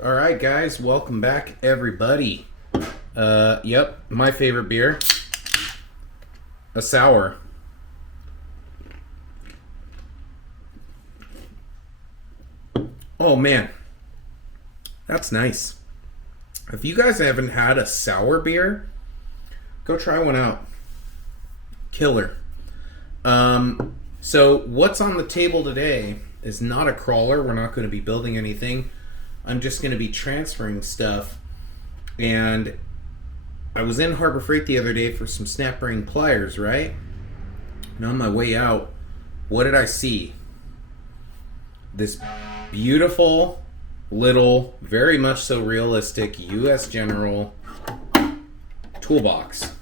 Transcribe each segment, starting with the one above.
All right, guys, welcome back, everybody. Yep, my favorite beer, a sour. Oh man, that's nice. If you guys haven't had a sour beer, go try one out. Killer. So what's on the table today is not a crawler. We're not going to be building anything. I'm just going to be transferring stuff. And I was in Harbor Freight the other day for some snap ring pliers, right? And on my way out, what did I see? This beautiful little, very much so realistic US General toolbox.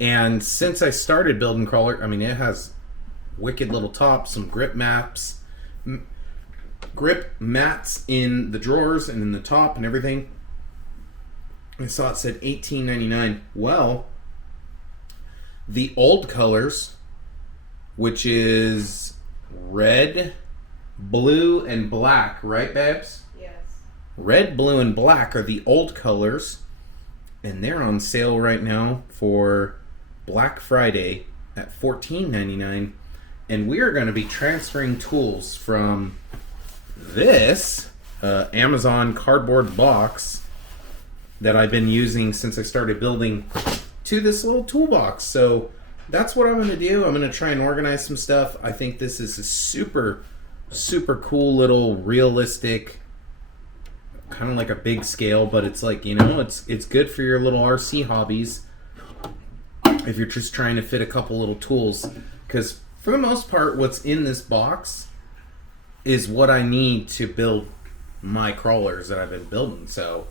And since I started building crawler, I mean, it has wicked little top, some grip mats in the drawers and in the top and everything. I saw it said $18.99. Well, the old colors, which is red, blue, and black, right, babes? Yes. Red, blue, and black are the old colors, and they're on sale right now for Black Friday at $14.99. And we are going to be transferring tools from this Amazon cardboard box that I've been using since I started building to this little toolbox. So that's what I'm going to do. I'm going to try and organize some stuff. I think this is a super, super cool little realistic, kind of like a big scale, but it's like, you know, it's good for your little RC hobbies if you're just trying to fit a couple little tools. Because for the most part, what's in this box is what I need to build my crawlers that I've been building. So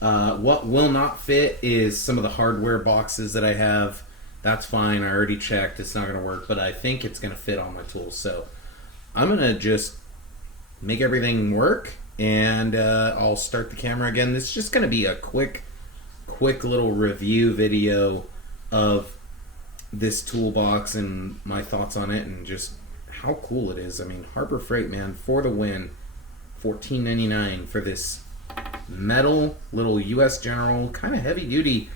what will not fit is some of the hardware boxes that I have. That's fine. I already checked. It's not going to work, but I think it's going to fit on my tools. So I'm going to just make everything work, and I'll start the camera again. This is just going to be a quick little review video of this toolbox and my thoughts on it and just how cool it is. I mean, Harbor Freight, man, for the win. $14.99 for this metal little US General, kind of heavy duty,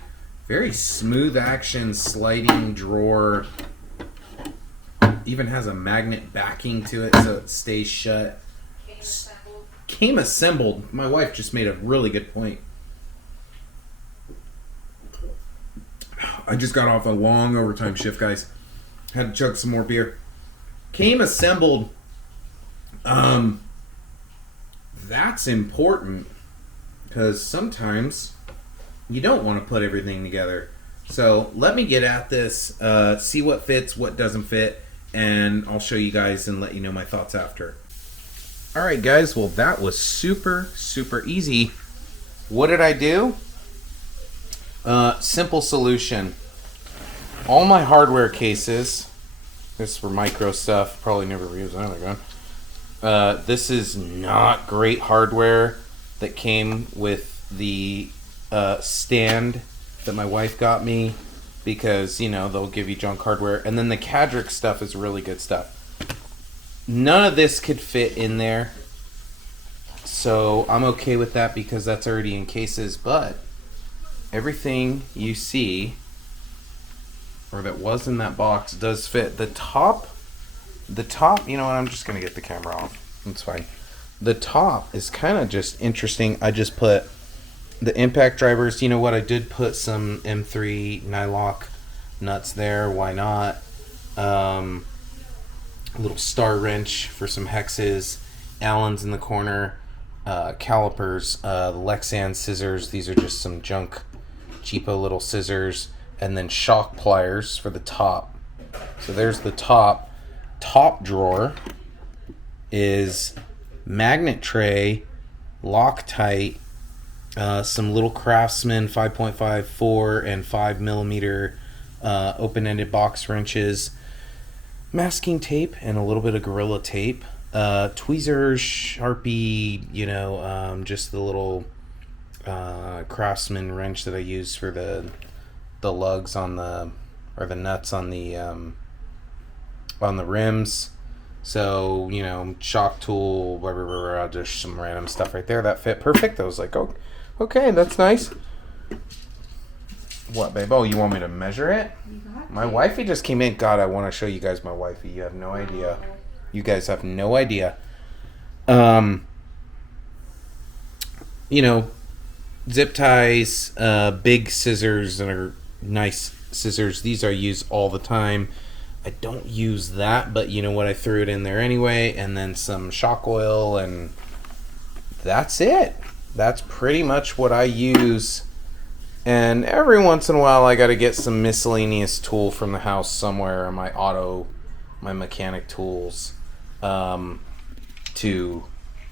very smooth action sliding drawer. Even has a magnet backing to it so it stays shut. Came assembled. My wife just made a really good point. I just got off a long overtime shift, guys. Had to chug some more beer. Came assembled. That's important because sometimes you don't want to put everything together. So let me get at this, see what fits, what doesn't fit, and I'll show you guys and let you know my thoughts after. Alright guys, well that was super easy. What did I do? Simple solution. All my hardware cases, this is for micro stuff, probably never reuse that again. This is not great hardware that came with the stand that my wife got me because, you know, they'll give you junk hardware. And then the Cadric stuff is really good stuff. None of this could fit in there, so I'm okay with that because that's already in cases. But everything you see, or that was in that box, does fit. The top, you know what, I'm just going to get the camera off. It's fine. The top is kind of just interesting. I just put the impact drivers. You know what, I did put some M3 Nylock nuts there. Why not? A little star wrench for some hexes. Allen's in the corner. Calipers. The Lexan scissors. These are just some junk, cheapo little scissors. And then shock pliers for the top. So there's the top. Top drawer is magnet tray, Loctite, some little Craftsman 5.5, 4, and 5 millimeter open-ended box wrenches, masking tape, and a little bit of Gorilla tape, tweezers, Sharpie, you know, just the little Craftsman wrench that I use for the lugs on the, or the nuts on the rims. So, you know, shock tool, blah, blah, blah, blah, there's some random stuff right there that fit perfect. I was like, oh, okay, that's nice. What, babe? Oh, you want me to measure it? My wifey just came in. God, I want to show you guys my wifey. You have no idea. You guys have no idea. You know, zip ties, big scissors, and are nice scissors. These I use all the time. I don't use that, but you know what? I threw it in there anyway, and then some shock oil, and that's it. That's pretty much what I use. And every once in a while, I got to get some miscellaneous tool from the house somewhere, or my mechanic tools, to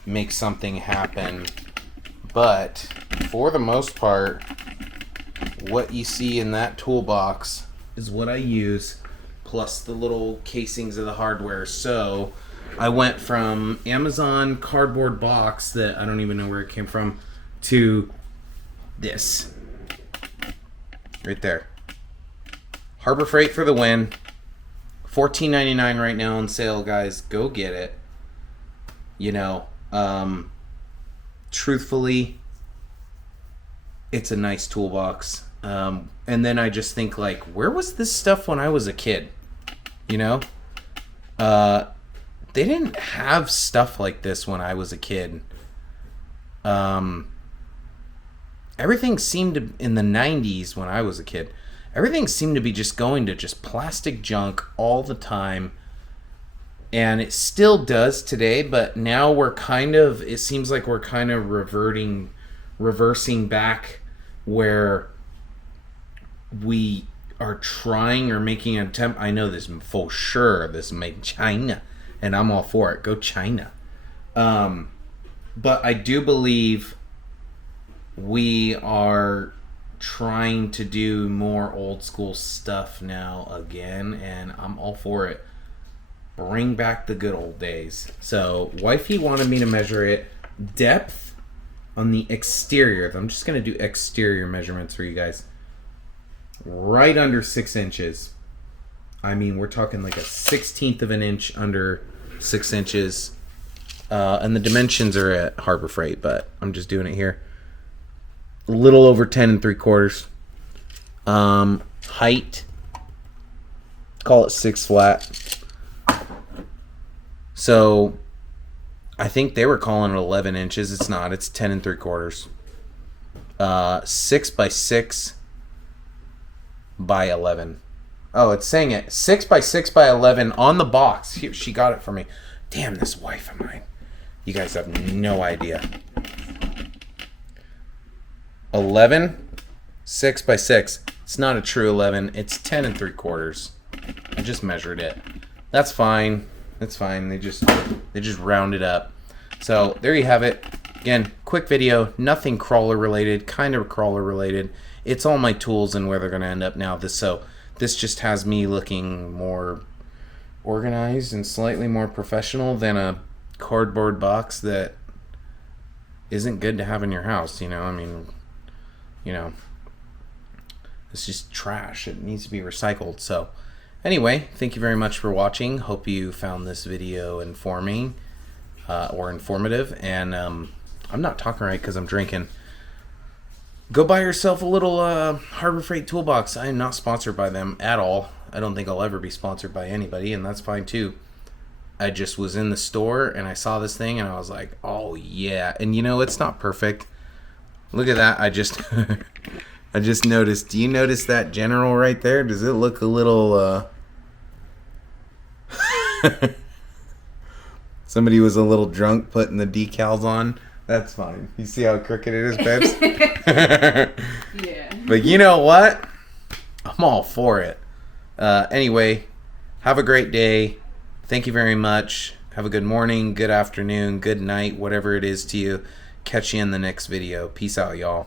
make something happen. But for the most part, what you see in that toolbox is what I use, plus the little casings of the hardware. So I went from Amazon cardboard box that I don't even know where it came from to this right there. Harbor Freight for the win. $14.99 right now on sale, guys. Go get it. You know, truthfully, it's a nice toolbox. And then I just think, like, where was this stuff when I was a kid? You know? They didn't have stuff like this when I was a kid. Everything seemed to, in the 90s when I was a kid, everything seemed to be just going to just plastic junk all the time. And it still does today, but now it seems like we're kind of reversing back where we are trying or making an attempt. I know this for sure, this is made in China, and I'm all for it. Go China. But I do believe we are trying to do more old school stuff now again, and I'm all for it. Bring back the good old days. So wifey wanted me to measure it. Depth on the exterior. I'm just going to do exterior measurements for you guys. Right under 6 inches. I mean, we're talking like a 1/16 of an inch under 6 inches. And the dimensions are at Harbor Freight, but I'm just doing it here. A little over 10 3/4. Height. Call it 6 flat. So I think they were calling it 11 inches. It's not. It's 10 3/4. 6 by 6 by 11. Oh, it's saying it. 6 by 6 by 11 on the box. Here, she got it for me. Damn, this wife of mine. You guys have no idea. 11, 6 by 6. It's not a true 11. It's 10 3/4. I just measured it. That's fine. That's fine. They just round it up. So there you have it. Again, quick video. Nothing crawler related. Kind of crawler related. It's all my tools and where they're going to end up now. This just has me looking more organized and slightly more professional than a cardboard box that isn't good to have in your house. You know, I mean, you know, it's just trash. It needs to be recycled. So anyway, thank you very much for watching. Hope you found this video informing or informative. And I'm not talking right because I'm drinking. Go buy yourself a little Harbor Freight toolbox. I am not sponsored by them at all. I don't think I'll ever be sponsored by anybody, and that's fine too. I just was in the store and I saw this thing and I was like, oh yeah. And you know, it's not perfect. Look at that. I just I just noticed. Do you notice that general right there? Does it look a little somebody was a little drunk putting the decals on? That's fine. You see how crooked it is, babes? Yeah. But you know what? I'm all for it. Anyway, have a great day. Thank you very much. Have a good morning, good afternoon, good night, whatever it is to you. Catch you in the next video. Peace out, y'all.